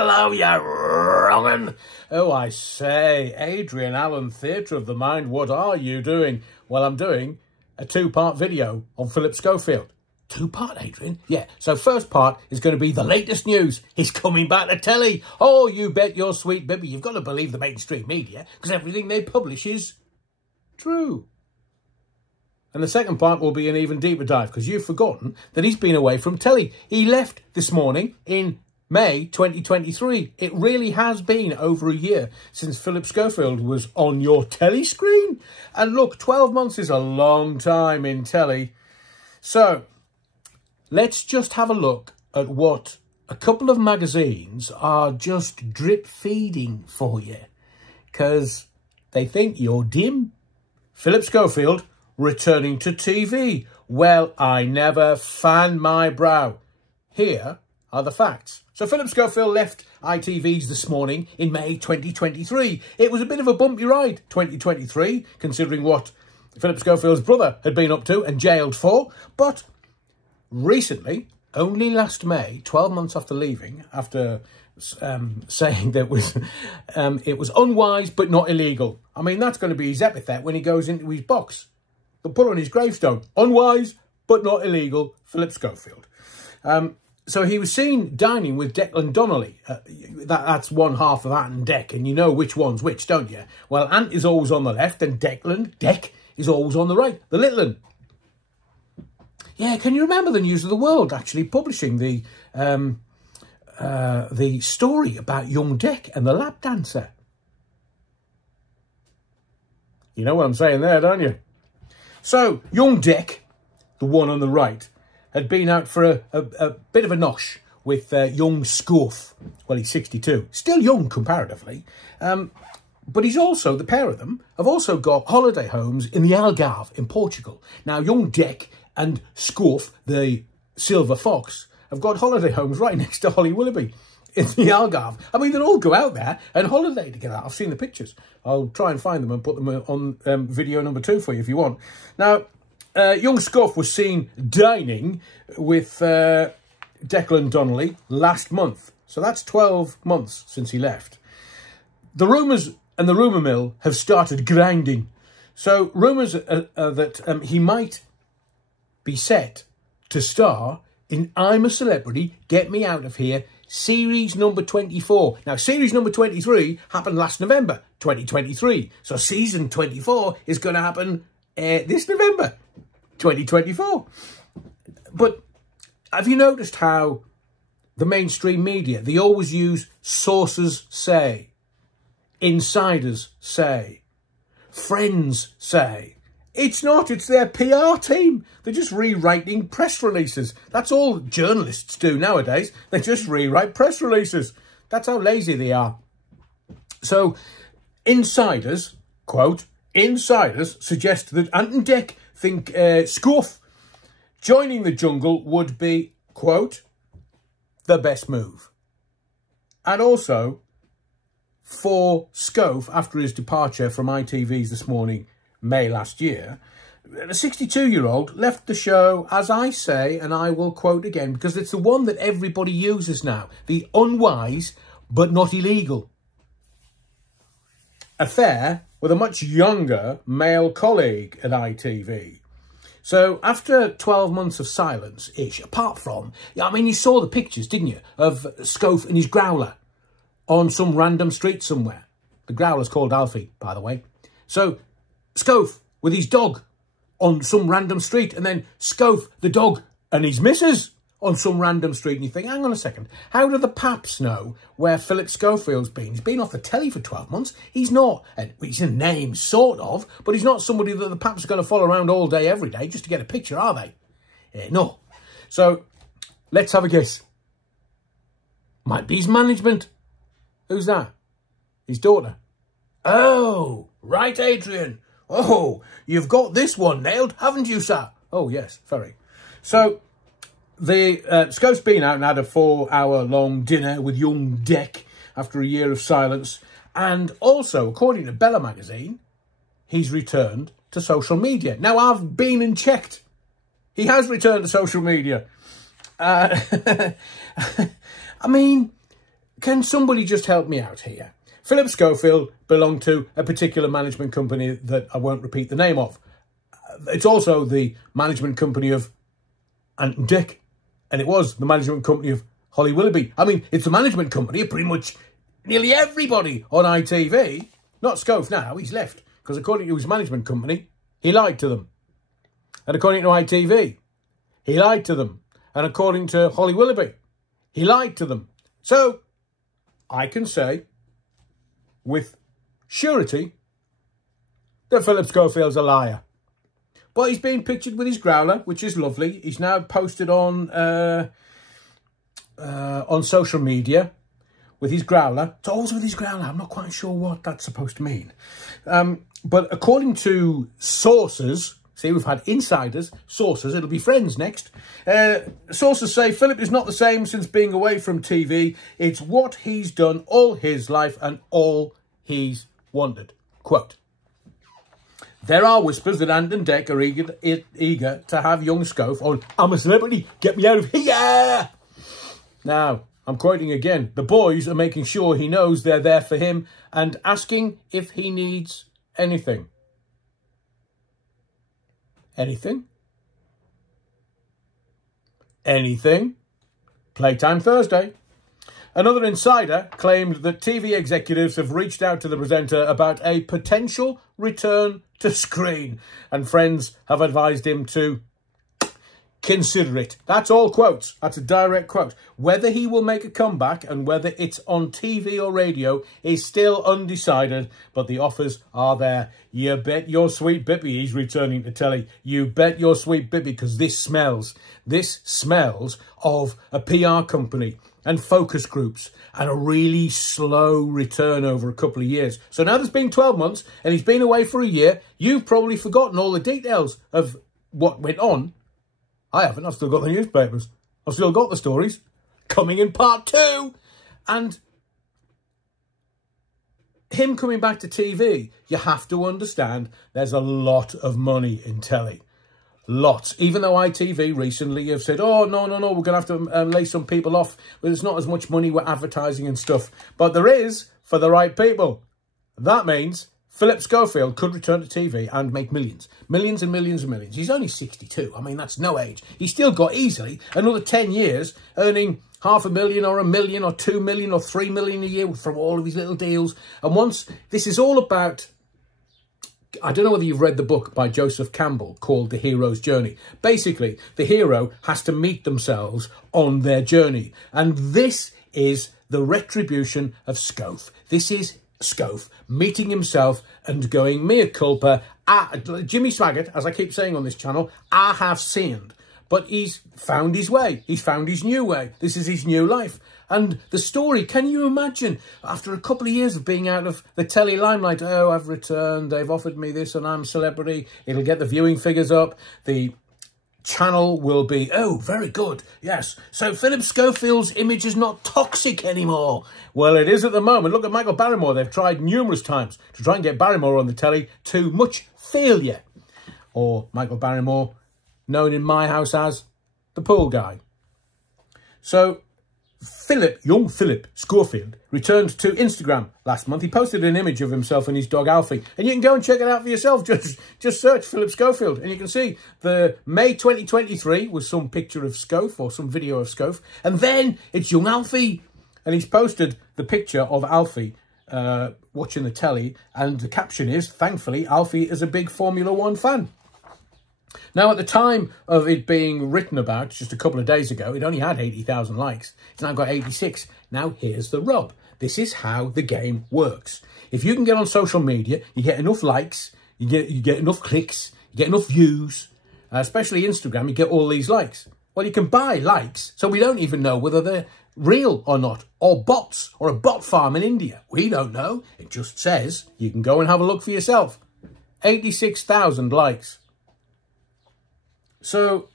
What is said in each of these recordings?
Hello, you wrong'un. Oh, I say, Adrian Allen, Theatre of the Mind, what are you doing? Well, I'm doing a two-part video on Phillp Schofield. Two-part, Adrian? Yeah, so first part is going to be the latest news. He's coming back to telly. Oh, you bet your sweet baby. You've got to believe the mainstream media because everything they publish is true. And the second part will be an even deeper dive because you've forgotten that he's been away from telly. He left this morning in May 2023. It really has been over a year since Phillp Schofield was on your telly screen. And look, 12 months is a long time in telly. So let's just have a look at what a couple of magazines are just drip feeding for you because they think you're dim. Phillp Schofield returning to TV. Well, I never fan my brow. Here are the facts. So Phillp Schofield left ITV's this morning in May 2023. It was a bit of a bumpy ride, 2023, considering what Phillp Schofield's brother had been up to and jailed for. But recently, only last May, 12 months after leaving, after saying that it was unwise but not illegal. I mean, that's going to be his epithet when he goes into his box. They'll put on his gravestone, unwise but not illegal, Phillp Schofield. So he was seen dining with Declan Donnelly. That's one half of Ant and Dec, and you know which one's which, don't you? Well, Ant is always on the left, and Dec, is always on the right, the little one. Yeah, can you remember the News of the World actually publishing the story about young Dec and the lap dancer? You know what I'm saying there, don't you? So, young Dec, the one on the right, had been out for a bit of a nosh with young Schofield. Well, he's 62. Still young comparatively. But he's also, the pair of them, have also got holiday homes in the Algarve in Portugal. Now, young Dec and Schofield, the silver fox, have got holiday homes right next to Holly Willoughby in the Algarve. I mean, they'll all go out there and holiday together. I've seen the pictures. I'll try and find them and put them on video number 2 for you if you want. Now, young Schofield was seen dining with Declan Donnelly last month. So that's 12 months since he left. The rumours and the rumour mill have started grinding. So rumours that he might be set to star in I'm a Celebrity, Get Me Out of Here, series number 24. Now, series number 23 happened last November 2023. So season 24 is going to happen this November 2024. But have you noticed how the mainstream media, they always use sources say, insiders say, friends say? It's not, it's their PR team. They're just rewriting press releases. That's all journalists do nowadays. They just rewrite press releases. That's how lazy they are. So, insiders, quote, insiders suggest that Ant and Dec think Schofield joining the jungle would be, quote, the best move. And also, for Schofield, after his departure from ITV's this morning, May last year, the 62-year-old left the show, as I say, and I will quote again, because it's the one that everybody uses now, the unwise but not illegal affair with a much younger male colleague at ITV. So after 12 months of silence-ish, apart from, I mean, you saw the pictures, didn't you, of Schofield and his growler on some random street somewhere. The growler's called Alfie, by the way. So Schofield with his dog on some random street, and then Schofield, the dog, and his missus on some random street. And you think, hang on a second, how do the paps know where Phillp Schofield's been? He's been off the telly for 12 months. He's not, he's a name, sort of, but he's not somebody that the paps are going to follow around all day, every day, just to get a picture, are they? No. So, let's have a guess. Might be his management. Who's that? His daughter. Oh, right, Adrian. Oh, you've got this one nailed, haven't you, sir? Oh, yes, very. So, the Scope's been out and had a 4-hour-long dinner with young Dec after a year of silence. And also, according to Bella magazine, he's returned to social media. Now, I've been and checked. He has returned to social media. I mean, can somebody just help me out here? Phillp Schofield belonged to a particular management company that I won't repeat the name of. It's also the management company of Ant and Dec, and it was the management company of Holly Willoughby. I mean, it's the management company of pretty much nearly everybody on ITV. Not Schof now, he's left, because according to his management company, he lied to them. And according to ITV, he lied to them. And according to Holly Willoughby, he lied to them. So, I can say, with surety, that Phillp Schofield's a liar. But he's been pictured with his growler, which is lovely. He's now posted on social media with his growler. It's always with his growler. I'm not quite sure what that's supposed to mean. But according to sources, see, we've had insiders, sources, it'll be friends next. Sources say Phillp is not the same since being away from TV. It's what he's done all his life and all he's wanted. Quote, there are whispers that Ant and Dec are eager to have young Schof on I'm a Celebrity, get me out of here. Now, I'm quoting again. The boys are making sure he knows they're there for him and asking if he needs anything. Anything? Anything? Playtime Thursday. Another insider claimed that TV executives have reached out to the presenter about a potential return to screen, and friends have advised him to consider it. That's all quotes. That's a direct quote. Whether he will make a comeback and whether it's on TV or radio is still undecided, but the offers are there. You bet your sweet bippy he's returning to telly. You bet your sweet bippy, because this smells of a PR company and focus groups and a really slow return over a couple of years. So now there's been 12 months and he's been away for a year. You've probably forgotten all the details of what went on. I haven't. I've still got the newspapers. I've still got the stories. Coming in part 2. And him coming back to TV, you have to understand there's a lot of money in telly. Lots. Even though ITV recently have said, oh, no, we're going to have to lay some people off. But there's not as much money with advertising and stuff. But there is for the right people. That means Phillp Schofield could return to TV and make millions. Millions and millions and millions. He's only 62. I mean, that's no age. He's still got easily another 10 years earning $500,000 or $1 million or $2 million or $3 million a year from all of his little deals. And once, this is all about, I don't know whether you've read the book by Joseph Campbell called The Hero's Journey. Basically, the hero has to meet themselves on their journey. And this is the retribution of Schof. This is Schof meeting himself and going, mea culpa, Jimmy Swaggart, as I keep saying on this channel, I have sinned. But he's found his way. He's found his new way. This is his new life. And the story, can you imagine, after a couple of years of being out of the telly limelight, oh, I've returned, they've offered me this and I'm a celebrity, it'll get the viewing figures up, the channel will be, oh, very good, yes. So Phillp Schofield's image is not toxic anymore. Well, it is at the moment. Look at Michael Barrymore. They've tried numerous times to try and get Barrymore on the telly, to much failure. Or Michael Barrymore, known in my house as the pool guy. So young Phillp Schofield returned to Instagram last month. He posted an image of himself and his dog Alfie. And you can go and check it out for yourself. Just search Phillp Schofield. And you can see the May 2023 was some picture of Schof or some video of Schof. And then it's young Alfie. And he's posted the picture of Alfie watching the telly. And the caption is, thankfully, Alfie is a big Formula 1 fan. Now, at the time of it being written about, just a couple of days ago, it only had 80,000 likes. It's now got 86. Now, here's the rub. This is how the game works. If you can get on social media, you get enough likes, you get enough clicks, you get enough views, especially Instagram, you get all these likes. Well, you can buy likes, so we don't even know whether they're real or not, or bots, or a bot farm in India. We don't know. It just says you can go and have a look for yourself. 86,000 likes. So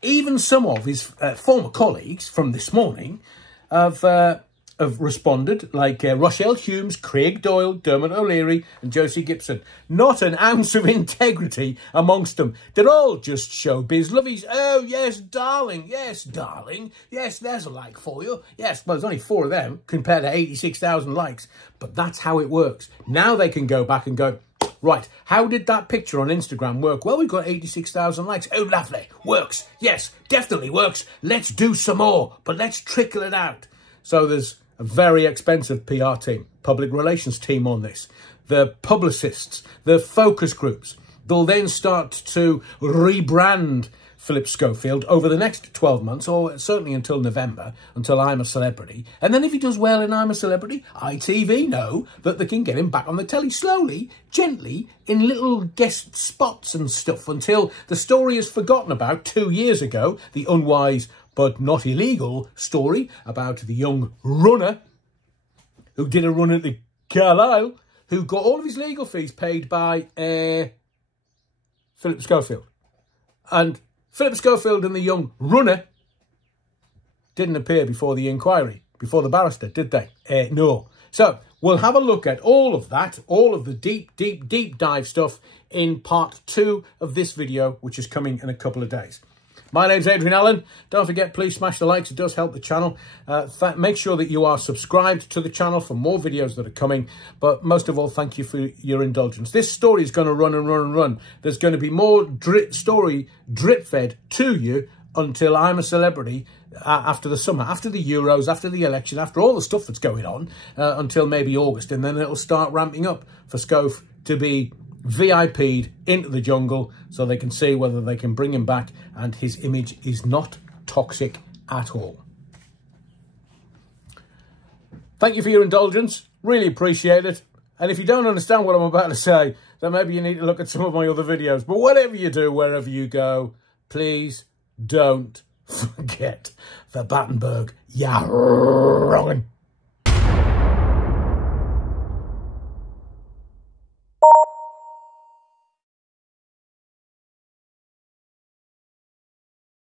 even some of his former colleagues from this morning have have responded, like Rochelle Humes, Craig Doyle, Dermot O'Leary and Josie Gibson. Not an ounce of integrity amongst them. They're all just showbiz lovies. Oh, yes, darling. Yes, darling. Yes, there's a like for you. Yes, well, there's only 4 of them compared to 86,000 likes. But that's how it works. Now they can go back and go, right, how did that picture on Instagram work? Well, we've got 86,000 likes. Oh, lovely. Works. Yes, definitely works. Let's do some more, but let's trickle it out. So there's a very expensive PR team, public relations team on this. The publicists, the focus groups. They'll then start to rebrand Phillp Schofield over the next 12 months, or certainly until November, until I'm a Celebrity. And then if he does well in I'm a Celebrity, ITV know that they can get him back on the telly slowly, gently, in little guest spots and stuff, until the story is forgotten about 2 years ago, the unwise but not illegal story about the young runner who did a run at the Carlisle, who got all of his legal fees paid by Phillp Schofield. And Phillp Schofield and the young runner didn't appear before the inquiry, before the barrister, did they? No. So we'll have a look at all of that, all of the deep, deep, deep dive stuff in part 2 of this video, which is coming in a couple of days. My name's Adrian Allen. Don't forget, please smash the likes. It does help the channel. Make sure that you are subscribed to the channel for more videos that are coming. But most of all, thank you for your indulgence. This story is going to run and run and run. There's going to be more story drip-fed to you until I'm a Celebrity after the summer, after the Euros, after the election, after all the stuff that's going on, until maybe August. And then it'll start ramping up for Schof to be VIP'd into the jungle so they can see whether they can bring him back and his image is not toxic at all. Thank you for your indulgence. Really appreciate it. And if you don't understand what I'm about to say, then maybe you need to look at some of my other videos. But whatever you do, wherever you go, please don't forget the Battenberg. Yeah, wrong.